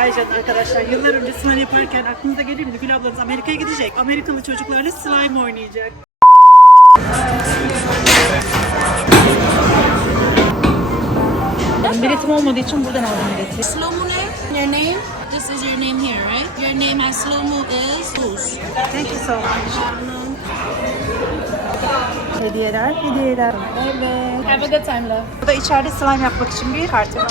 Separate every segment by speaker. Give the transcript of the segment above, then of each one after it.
Speaker 1: Aycan arkadaşlar yıllar önce slime yaparken aklınıza gelir miydi? Gül ablanız Amerika'ya gidecek. Amerikalı çocuklarla slime oynayacak. Biletim olmadığı için buradan aldım bileti.
Speaker 2: Slow name? Your name? This is your name here, right? Your name has slow mo is Goose.
Speaker 1: Thank you so much. Hediyeler, hediyeler. Evet.
Speaker 2: Have a good time, love.
Speaker 1: Burada içeride slime yapmak için bir kartı var.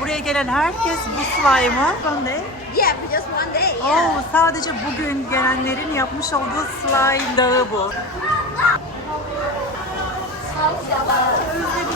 Speaker 1: Buraya gelen herkes bu slime'ı one day.
Speaker 3: Yeah, for just one day. Yeah.
Speaker 1: Oh, sadece bugün gelenlerin yapmış olduğu slime dağı bu.
Speaker 3: See,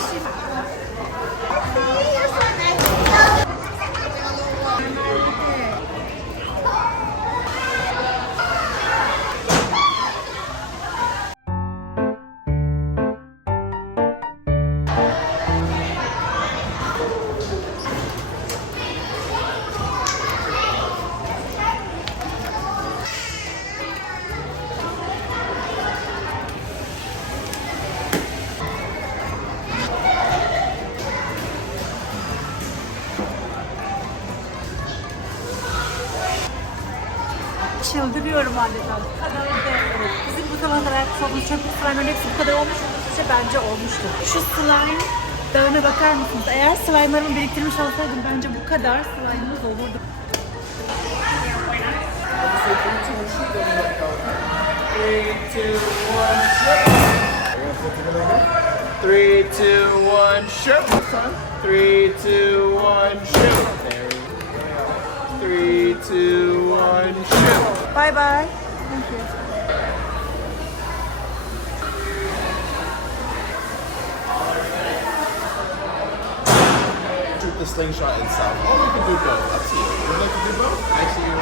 Speaker 1: Çıldırıyorum adeta. Bu kadar da evet. Bizim bu zamana kadar yaptığımız çöplük slime'ların hepsi bu kadar olmuş mu? Sizce bence olmuştur. Şu slime dağına bakar mısınız? Eğer slime'larımı biriktirmiş olsaydım bence bu kadar slime'ımız olurdu.
Speaker 4: Three, two, one, shoot. Three, two, one, shoot. There we go. Three, two, one, shoot.
Speaker 1: Bye bye. Thank you.
Speaker 4: Shoot the slingshot itself. Or we can do both. Up to you. Would like to do both? I see you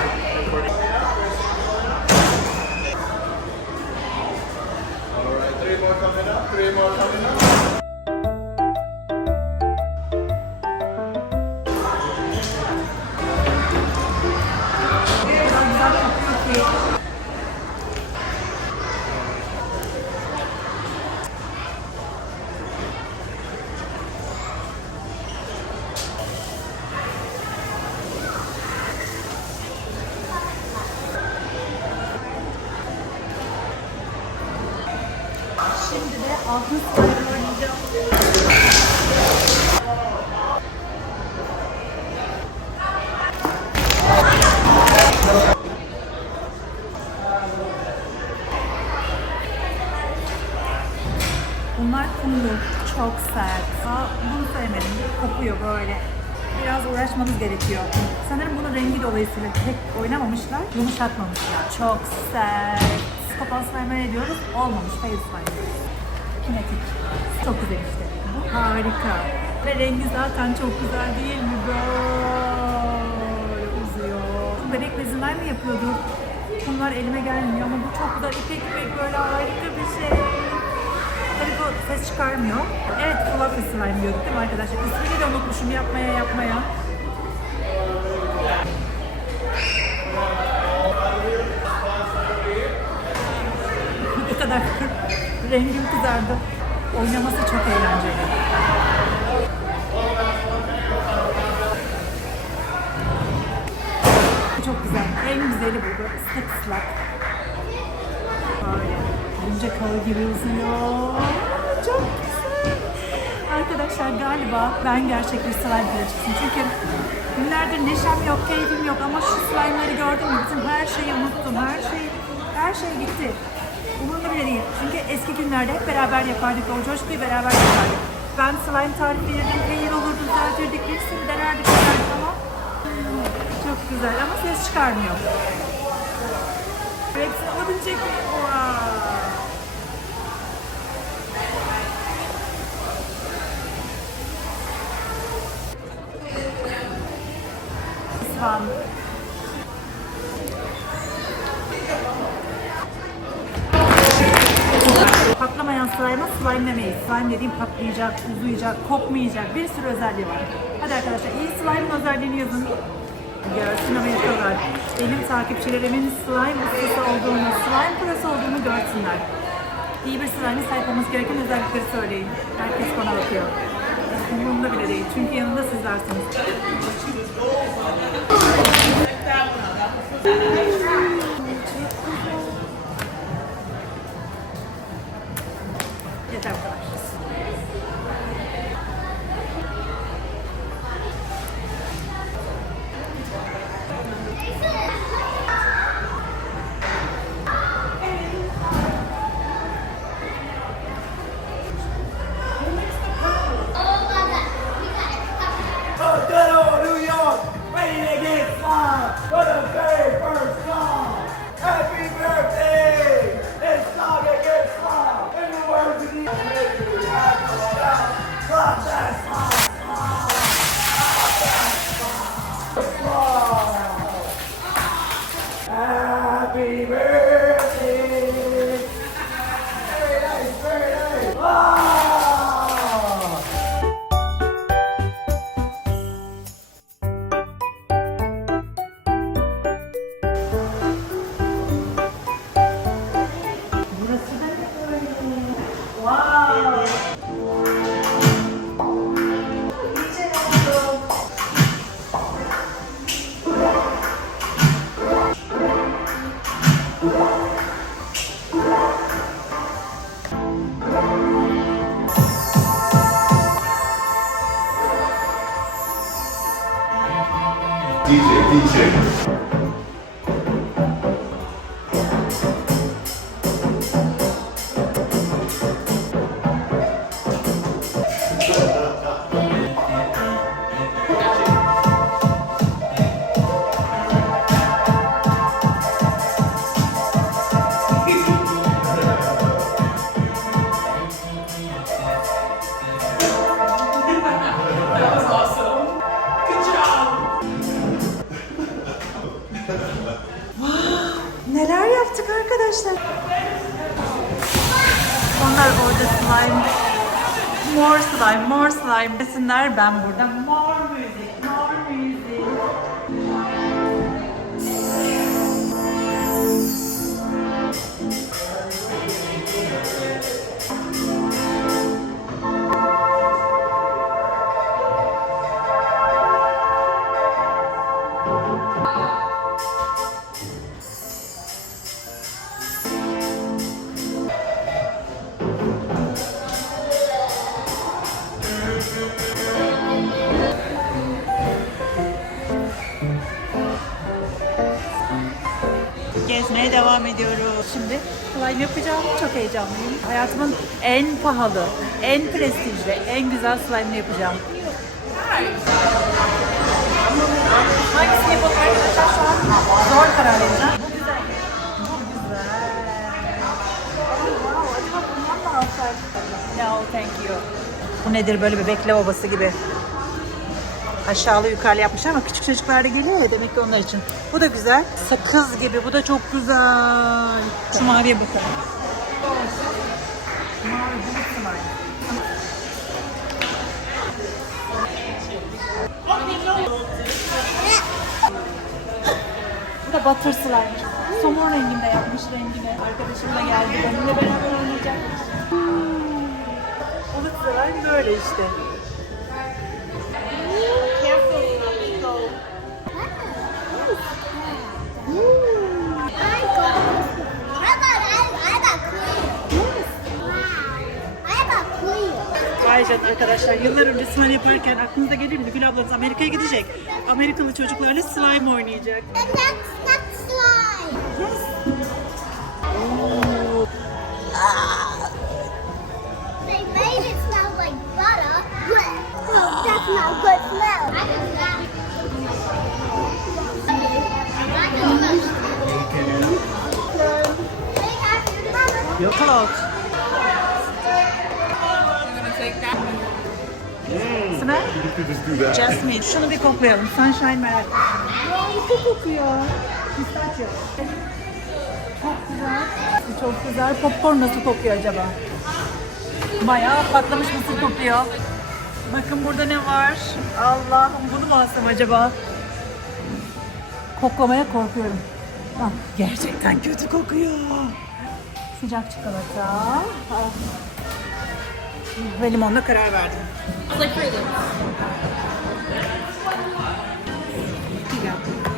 Speaker 4: recording. All right, three more coming up. Three more coming up.
Speaker 1: Altın slime oynayacağım. Bunlar kumlu, çok sert. Aa, bunu sevmedim. Kokuyor böyle. Biraz uğraşmanız gerekiyor. Sanırım bunun rengi dolayısıyla pek oynamamışlar, yumuşatmamışlar. Çok sert. Kapalı slime ne diyoruz? Olmamış. Slime diyoruz. Kinetik. Çok güzel işte. Harika. Ve rengi zaten çok güzel değil mi? Böyle uzuyor. Bebek bezinden mi yapıyordu? Bunlar elime gelmiyor ama bu çok güzel. İpek ipek böyle harika bir şey. Tabii bu ses çıkarmıyor. Evet, fluffy slime diyorduk değil mi arkadaşlar? İsmini de unutmuşum yapmaya yapmaya. Bu kadar rengim kızardı. Oynaması çok eğlenceli. Çok güzel. En güzeli bu. Böyle ıslak. Böyle örümcek ağı gibi uzuyor. Çok güzel. Arkadaşlar galiba ben gerçek bir slime kraliçesiyim. Çünkü günlerdir neşem yok, keyfim yok ama şu slime'ları gördüm bütün her şeyi unuttum. Her şey, her şey gitti. Umurumda bile değil. Çünkü eski günlerde hep beraber yapardık. O coşkuyu beraber yapardık. Ben slime tarifi verirdim, peynir olurdu, düzeltirdik, bir sürü denerdik, ama çok güzel ama ses çıkarmıyor. Hepsini odun çekiyor. Wow. Swan. Slime. Slime dediğim patlayacak, uzayacak, kokmayacak bir sürü özelliği var. Hadi arkadaşlar iyi slime'ın özelliğini yazın. Görsün Amerikalılar. Benim takipçilerimin slime ustası olduğunu, slime prosu olduğunu görsünler. İyi bir slime'e sahip olması gereken özellikleri söyleyin. Herkes bana bakıyor. Umurumda bile değil. Çünkü yanında sizlersiniz. Ben burada Gezmeye devam ediyoruz. Şimdi slime yapacağım. Çok heyecanlıyım. Hayatımın en pahalı, en prestijli, en güzel slime'ını yapacağım. Hangisini yapalım arkadaşlar şu an? Zor karar vereceğim. No, thank you. Bu nedir böyle bebek lavabası gibi? Aşağılı yukarılı yapmış ama küçük çocuklar da geliyor ya demek ki onlar için. Bu da güzel. Sakız gibi. Bu da çok güzel. Şu maviye bakalım. Bu da butter slime. Somon renginde yapmış rengini. Arkadaşım da geldi. Benimle beraber oynayacak. Bulut slime böyle işte. Aycan arkadaşlar yıllar önce slime yaparken aklınıza gelir miydi? Gül ablanız Amerika'ya gidecek. Amerikalı çocuklarla slime oynayacak.
Speaker 3: Slime. They made it smell like butter. Oh, that's not good smell.
Speaker 1: Jasmine. Şunu bir koklayalım. Sunshine merak ettim. Harika kokuyor. Pistachio. Çok güzel. Çok güzel. Popcorn nasıl kokuyor acaba? Bayağı patlamış mısır kokuyor. Bakın burada ne var? Allah'ım bunu mu alsam acaba? Koklamaya korkuyorum. Ah, gerçekten kötü kokuyor. Sıcak çikolata. Ah. Ve limonla karar verdim.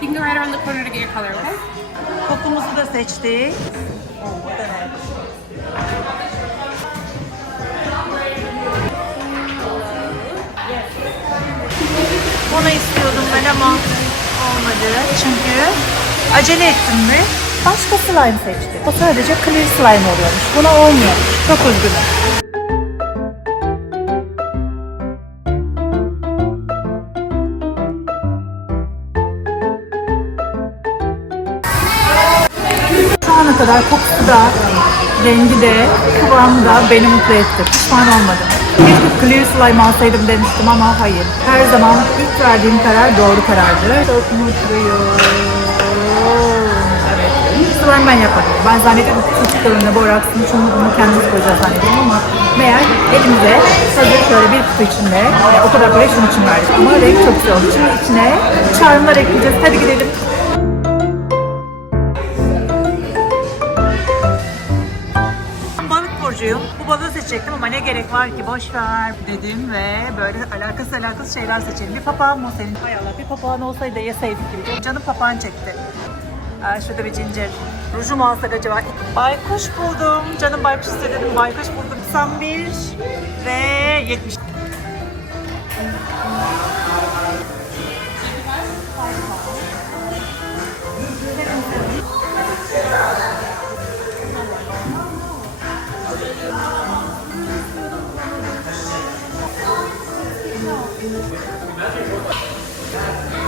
Speaker 2: You can go right around the corner to get your color, okay?
Speaker 1: Kokumuzu da seçtik. Bu da ne? Onu istiyordum ben ama olmadı. Çünkü acele ettim mi? Başka slime seçtim. O sadece clear slime oluyormuş. Buna olmuyor. Çok üzgünüm. Kadar kokusu da, rengi de, kıvamı da beni mutlu etti. Pişman olmadım. Keşke clear slime alsaydım demiştim ama hayır. Her zaman ilk verdiğim karar doğru karardı. Çok mutluyum. Evet. Slime ben yaparım. Ben zannediyorum ki küçük bölümde boraksın şunu bunu kendimiz koyacağız zannediyorum ama meğer elimize hazır şöyle bir kutu içinde o kadar parayı şunun için verdik. Ama renk çok güzel oldu. Şimdi içine charmlar ekleyeceğiz. Hadi gidelim. Bu balığı seçecektim ama ne gerek var ki boş ver dedim ve böyle alakası alakası şeyler seçelim. Bir papağan mı senin? Hay Allah bir papağan olsaydı da yeseydik gibi. Canım papağan çekti. Aa, şurada bir cincir. Ruju mu alsak acaba? Baykuş buldum. Canım baykuş istedim. Baykuş buldum. 91 ve 70.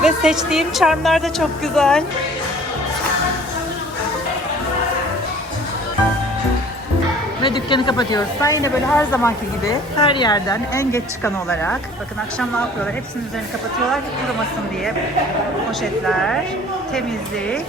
Speaker 1: Ve seçtiğim charmlar da çok güzel. Ve dükkanı kapatıyoruz. Ben yine böyle her zamanki gibi her yerden en geç çıkan olarak bakın akşam ne yapıyorlar? Hepsinin üzerini kapatıyorlar ki kurumasın diye. Poşetler, temizlik.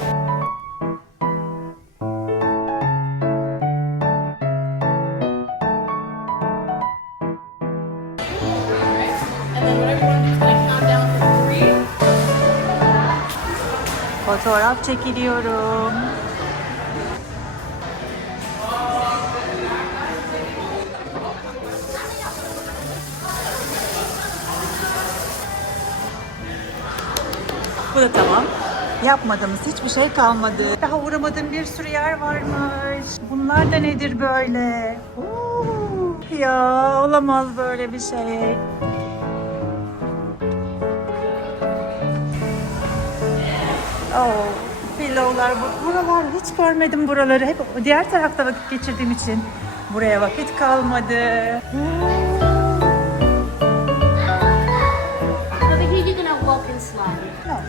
Speaker 1: Fotoğraf çekiliyorum. Bu da tamam. Yapmadığımız hiçbir şey kalmadı. Daha uğramadığım bir sürü yer varmış. Bunlar da nedir böyle? Oo, ya olamaz böyle bir şey. Oh, pillowlar. bu- Buralar hiç görmedim buraları. Hep diğer tarafta vakit geçirdiğim için buraya vakit kalmadı.
Speaker 3: Slide.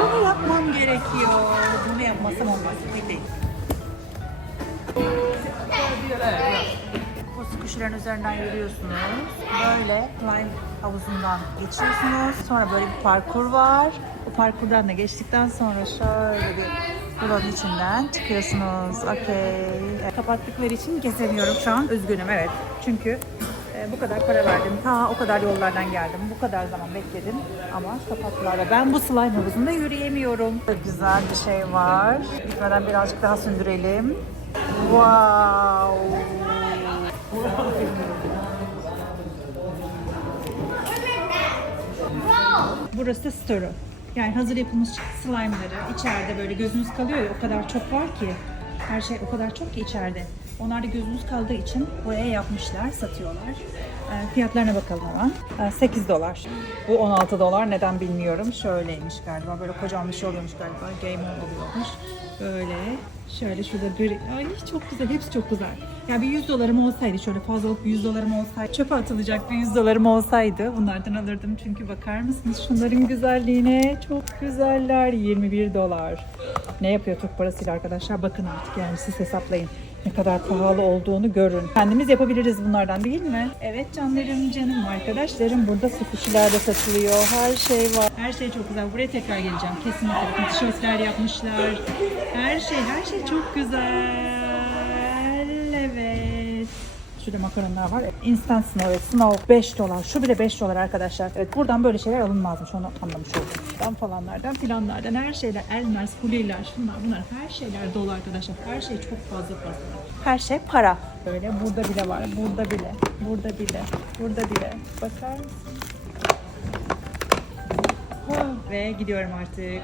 Speaker 1: Bunu yapmam gerekiyor. Bunu yapmasam olmaz. Bekleyin. Bu sıkışların üzerinden yürüyorsunuz. Böyle slime havuzundan geçiyorsunuz. Sonra böyle bir parkur var. O parkurdan da geçtikten sonra şöyle bir yolun içinden çıkıyorsunuz. Okey. Kapattıkları için gezemiyorum şu an. Üzgünüm evet. Çünkü e, bu kadar para verdim. Ta o kadar yollardan geldim. Bu kadar zaman bekledim. Ama kapattılar. ve Ben bu slime havuzunda yürüyemiyorum. Çok güzel bir şey var. Gitmeden birazcık daha sündürelim. Wow. Burası store'u. Yani hazır yapılmış slime'ları içeride böyle gözünüz kalıyor ya o kadar çok var ki. Her şey o kadar çok ki içeride. Onlar da gözünüz kaldığı için buraya yapmışlar, satıyorlar. Ee, fiyatlarına bakalım hemen. Ee, 8 dolar. Bu 16 dolar neden bilmiyorum. Şöyleymiş galiba. Böyle kocaman bir şey oluyormuş galiba. Game oluyormuş. Böyle. Şöyle şurada gri. Ay çok güzel. Hepsi çok güzel. Ya bir 100 dolarım olsaydı şöyle fazlalık bir 100 dolarım olsaydı çöpe atılacak bir 100 dolarım olsaydı bunlardan alırdım çünkü bakar mısınız şunların güzelliğine çok güzeller 21 dolar ne yapıyor Türk parasıyla arkadaşlar bakın artık yani siz hesaplayın ne kadar pahalı olduğunu görün. Kendimiz yapabiliriz bunlardan değil mi? Evet canlarım canım arkadaşlarım burada sufişiler de satılıyor. Her şey var. Her şey çok güzel. Buraya tekrar geleceğim. Kesinlikle. Tişörtler yapmışlar. Her şey her şey çok güzel. Şurada makaronlar var. Instant Snow, Snow 5 dolar. Şu bile 5 dolar arkadaşlar. Evet buradan böyle şeyler alınmazmış onu anlamış oldum. Buradan falanlardan filanlardan her şeyler Elmer's, Huliler, şunlar bunlar her şeyler dolu arkadaşlar. Her şey çok fazla fazla. Her şey para. Böyle burada bile var. Burada bile. Burada bile. Burada bile. Bakar mısın? Ve gidiyorum artık.